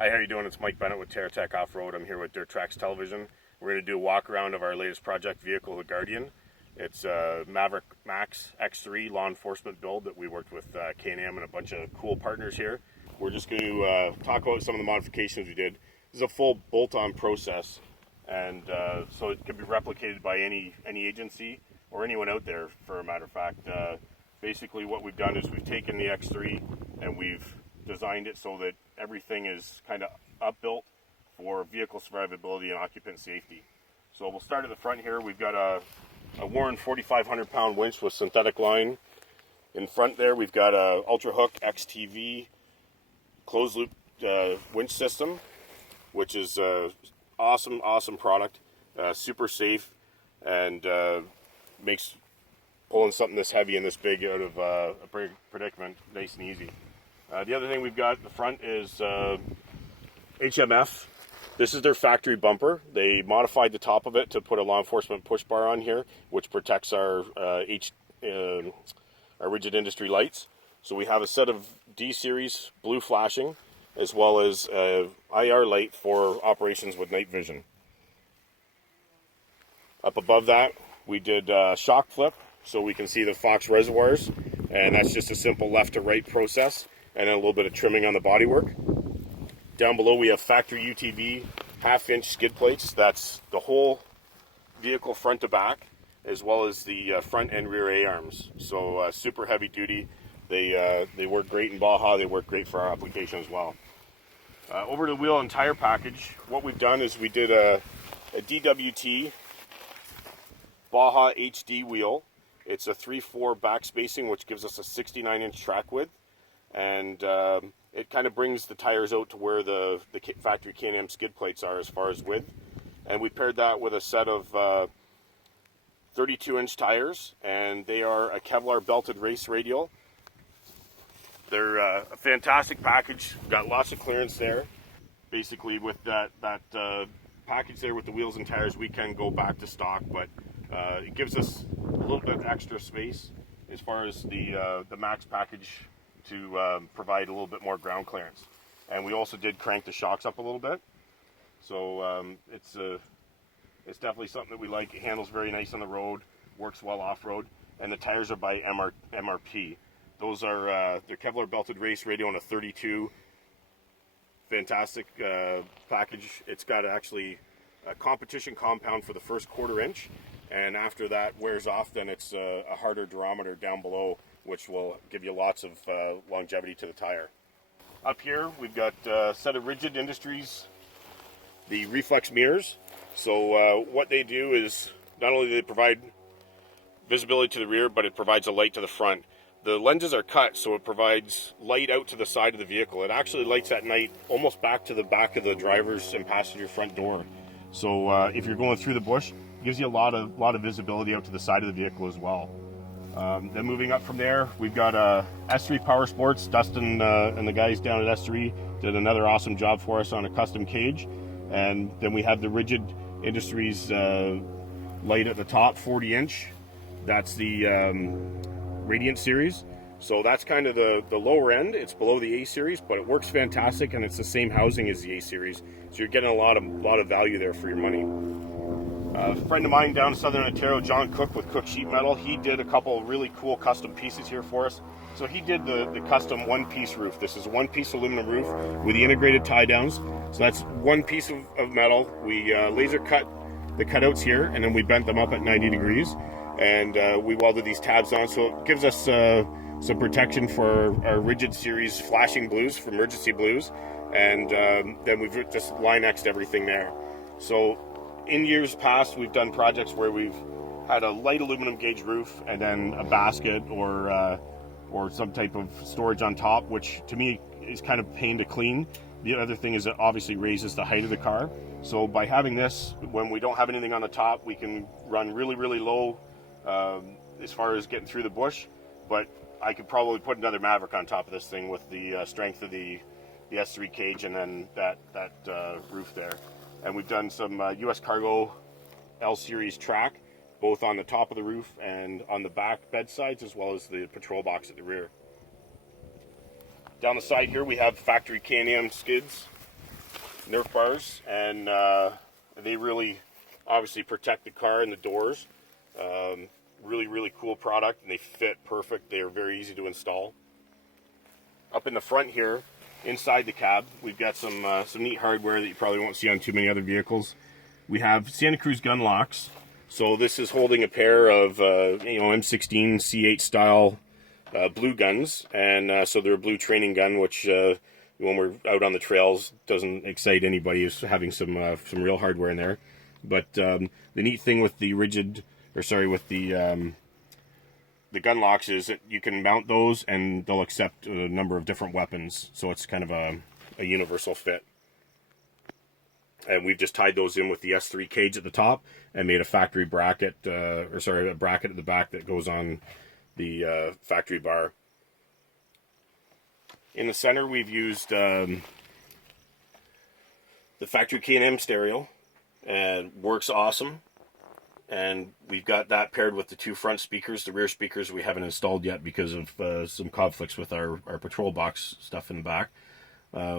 Hi, how are you doing? It's Mike Bennett with Terra Tech Off Road. I'm here with Trax Television. We're going to do a walk around of our latest project vehicle, the Guardian. It's a Maverick Max X3 law enforcement build that we worked with K&M and a bunch of cool partners here. We're just going to talk about some of the modifications we did. This is a full bolt-on process, and so it can be replicated by any agency or anyone out there, for a matter of fact. Basically what we've done is we've taken the X3 and we've designed it so that everything is kind of upbuilt for vehicle survivability and occupant safety. So we'll start at the front here. We've got a Warren 4,500 pound winch with synthetic line. In front there we've got a Ultra Hook XTV closed loop winch system, which is awesome product, super safe, and makes pulling something this heavy and this big out of a predicament nice and easy. The other thing we've got at the front is HMF. This is their factory bumper. They modified the top of it to put a law enforcement push bar on here, which protects our rigid industry lights. So we have a set of D-series blue flashing, as well as IR light for operations with night vision. Up above that, we did shock flip, so we can see the Fox reservoirs, and that's just a simple left to right process, and then a little bit of trimming on the bodywork. Down below we have factory UTV half-inch skid plates. That's the whole vehicle front to back, as well as the front and rear A-arms. So super heavy duty. They work great in Baja. They work great for our application as well. Over to the wheel and tire package, what we've done is we did a DWT Baja HD wheel. It's a 3/4 back spacing, which gives us a 69-inch track width, and it kind of brings the tires out to where the factory K&M skid plates are as far as width. And we paired that with a set of 32-inch tires, and they are a Kevlar belted race radial. They're a fantastic package. Got lots of clearance there. Basically, with that package there with the wheels and tires, we can go back to stock, but it gives us a little bit extra space as far as the Max package to provide a little bit more ground clearance. And we also did crank the shocks up a little bit, so it's definitely something that we like. It handles very nice on the road, works well off-road, and the tires are by MRP. Those are they're Kevlar belted race radial on a 32. Fantastic package. It's got actually a competition compound for the first 1/4 inch, and after that wears off, then it's a harder durometer down below, which will give you lots of longevity to the tire. Up here we've got a set of Rigid Industries, the reflex mirrors. So what they do is not only do they provide visibility to the rear, but it provides a light to the front. The lenses are cut, so it provides light out to the side of the vehicle. It actually lights at night almost back to the back of the driver's and passenger front door. So if you're going through the bush, it gives you a lot of visibility out to the side of the vehicle as well. Then moving up from there, we've got S3 Power Sports. Dustin and the guys down at S3 did another awesome job for us on a custom cage. And then we have the Rigid Industries light at the top, 40-inch. That's the Radiant series. So that's kind of the lower end. It's below the A series, but it works fantastic, and it's the same housing as the A series. So you're getting a lot of value there for your money. A friend of mine down in Southern Ontario, John Cook with Cook Sheet Metal, he did a couple really cool custom pieces here for us. So he did the custom one-piece roof. This is a one-piece aluminum roof with the integrated tie-downs. So that's one piece of metal. We laser cut the cutouts here, and then we bent them up at 90 degrees. And we welded these tabs on, so it gives us some protection for our Rigid series flashing blues, for emergency blues. And then we've just Line-X'd everything there. So in years past, we've done projects where we've had a light aluminum gauge roof and then a basket or some type of storage on top, which to me is kind of pain to clean. The other thing is it obviously raises the height of the car. So by having this, when we don't have anything on the top, we can run really low as far as getting through the bush. But I could probably put another Maverick on top of this thing with the strength of the S3 cage and then that roof there. And we've done some US Cargo L Series track, both on the top of the roof and on the back bed sides, as well as the patrol box at the rear. Down the side here we have factory K&M skids. Nerf bars, and they really obviously protect the car and the doors. Really cool product, and they fit perfect. They are very easy to install. Up in the front here, inside the cab, we've got some neat hardware that you probably won't see on too many other vehicles. We have Santa Cruz gun locks. So this is holding a pair of M16 C8 style blue guns, and so they're a blue training gun, which when we're out on the trails doesn't excite anybody is having some real hardware in there. But the neat thing with the the gun locks is that you can mount those and they'll accept a number of different weapons, so it's kind of a universal fit. And we've just tied those in with the S3 cage at the top and made a factory bracket, a bracket at the back that goes on the factory bar. In the center, we've used the factory K&M stereo, and works awesome. And we've got that paired with the two front speakers. The rear speakers we haven't installed yet because of some conflicts with our patrol box stuff in the back.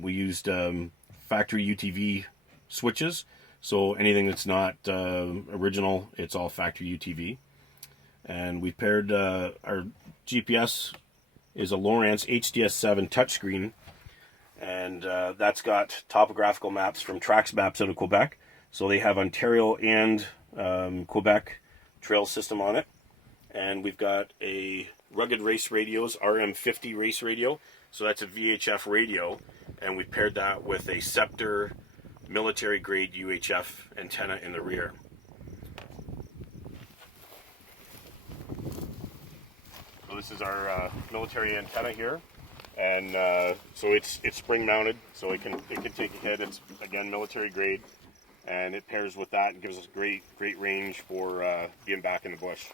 We used factory UTV switches, so anything that's not original, it's all factory UTV. And we paired our GPS is a Lowrance HDS7 touchscreen, and that's got topographical maps from Trax maps out of Quebec. So they have Ontario and Quebec trail system on it. And we've got a Rugged Race Radios RM50 race radio, so that's a VHF radio, and we paired that with a Scepter military grade UHF antenna in the rear. So this is our military antenna here, and so it's spring mounted, so it can take a hit. It's again military grade, and it pairs with that and gives us great range for being back in the bush.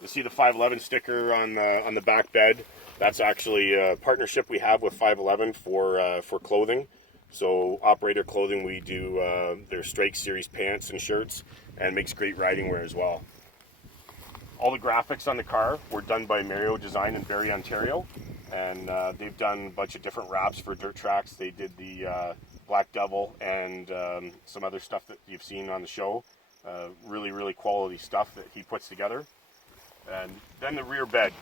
You see the 511 sticker on the back bed. That's actually a partnership we have with 511 for clothing. So operator clothing, we do their Strike Series pants and shirts, and makes great riding wear as well. All the graphics on the car were done by Mario Design in Barrie, Ontario, and they've done a bunch of different wraps for dirt tracks. They did the Black Devil and some other stuff that you've seen on the show. Really quality stuff that he puts together. And then the rear bed.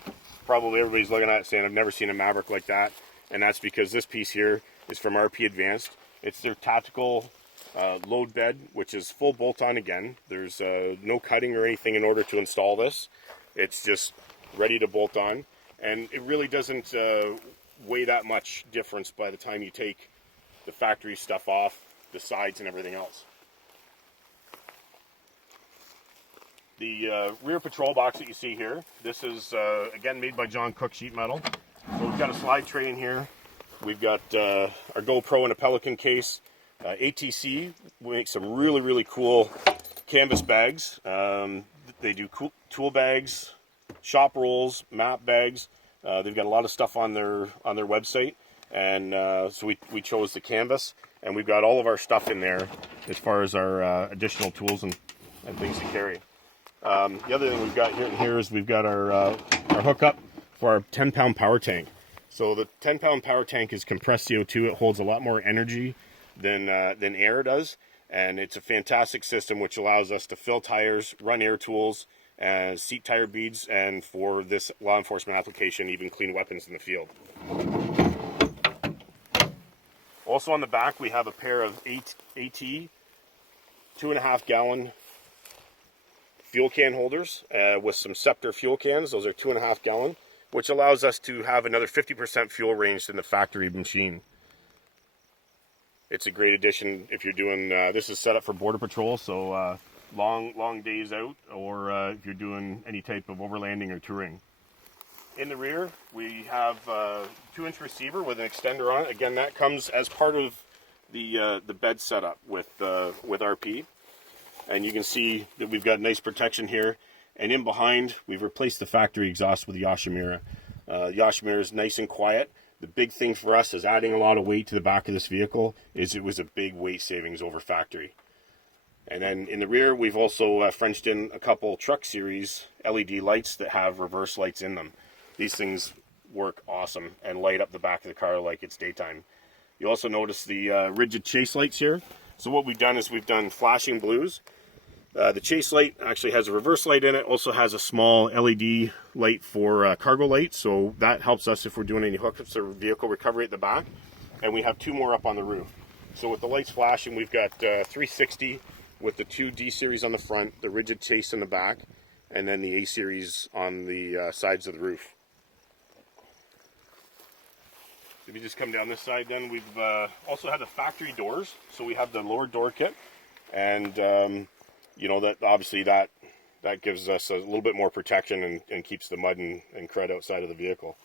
Probably everybody's looking at it saying, I've never seen a Maverick like that. And that's because this piece here is from RP Advanced. It's their tactical load bed, which is full bolt-on again. There's no cutting or anything in order to install this. It's just ready to bolt on. And it really doesn't weigh that much difference by the time you take the factory stuff off, the sides and everything else. The rear patrol box that you see here, this is again made by John Cook Sheet Metal. So we've got a slide tray in here. We've got our GoPro in a Pelican case. ATC makes some really cool canvas bags. They do cool tool bags, shop rolls, map bags. They've got a lot of stuff on their website, and so we chose the canvas, and we've got all of our stuff in there as far as our additional tools and things to carry. The other thing we've got here is we've got our hookup for our 10-pound power tank. So the 10-pound power tank is compressed CO2. It holds a lot more energy than air does, and it's a fantastic system which allows us to fill tires, run air tools, seat tire beads, and for this law enforcement application, even clean weapons in the field. Also on the back, we have a pair of AT 2.5 gallon fuel can holders with some Scepter fuel cans. Those are 2.5 gallon, which allows us to have another 50% fuel range than the factory machine. It's a great addition if you're doing, this is set up for border patrol, so long days out, or if you're doing any type of overlanding or touring. In the rear, we have a 2-inch receiver with an extender on it. Again, that comes as part of the bed setup with RP. And you can see that we've got nice protection here. And in behind, we've replaced the factory exhaust with the Yoshimura. Yoshimura is nice and quiet. The big thing for us is adding a lot of weight to the back of this vehicle is it was a big weight savings over factory. And then in the rear, we've also Frenched in a couple Truck Series LED lights that have reverse lights in them. These things work awesome and light up the back of the car like it's daytime. You also notice the rigid chase lights here. So what we've done is we've done flashing blues. The chase light actually has a reverse light in it, also has a small LED light for cargo light, so that helps us if we're doing any hookups or vehicle recovery at the back. And we have 2 more up on the roof. So with the lights flashing, we've got 360 with the 2 D series on the front, the rigid chase in the back, and then the A series on the sides of the roof. If you just come down this side, then we've also had the factory doors. So we have the lower door kit, and you know, that obviously that gives us a little bit more protection and keeps the mud and crud outside of the vehicle.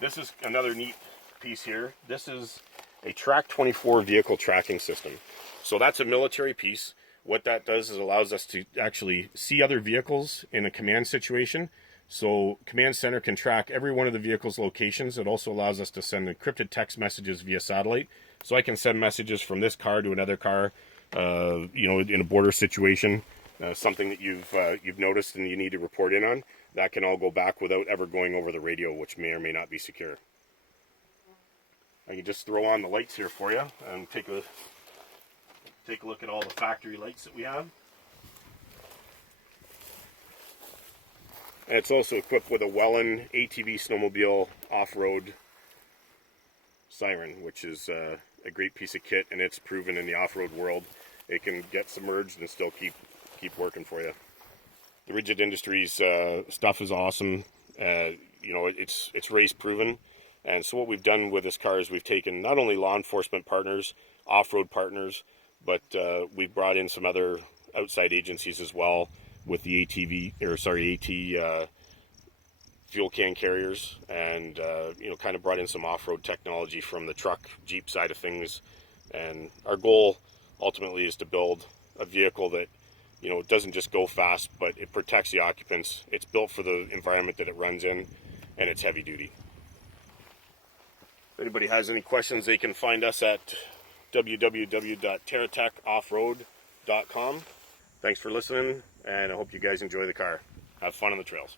This is another neat piece here. This is a Track 24 vehicle tracking system. So that's a military piece. What that does is allows us to actually see other vehicles in a command situation. So command center can track every one of the vehicle's locations. It also allows us to send encrypted text messages via satellite. So I can send messages from this car to another car, you know, in a border situation, something that you've noticed and you need to report in on. That can all go back without ever going over the radio, which may or may not be secure. I can just throw on the lights here for you and take a look at all the factory lights that we have. And it's also equipped with a Welland ATV snowmobile off-road siren, which is a great piece of kit, and it's proven in the off-road world. It can get submerged and still keep working for you. The Rigid Industries stuff is awesome. You know, it's race proven. And so what we've done with this car is we've taken not only law enforcement partners, off-road partners, but we've brought in some other outside agencies as well with the AT fuel can carriers, and you know, kind of brought in some off-road technology from the truck, Jeep side of things. And our goal ultimately is to build a vehicle that, you know, doesn't just go fast, but it protects the occupants. It's built for the environment that it runs in, and it's heavy duty. If anybody has any questions, they can find us at www.terrateckoffroad.com. Thanks for listening, and I hope you guys enjoy the car. Have fun on the trails.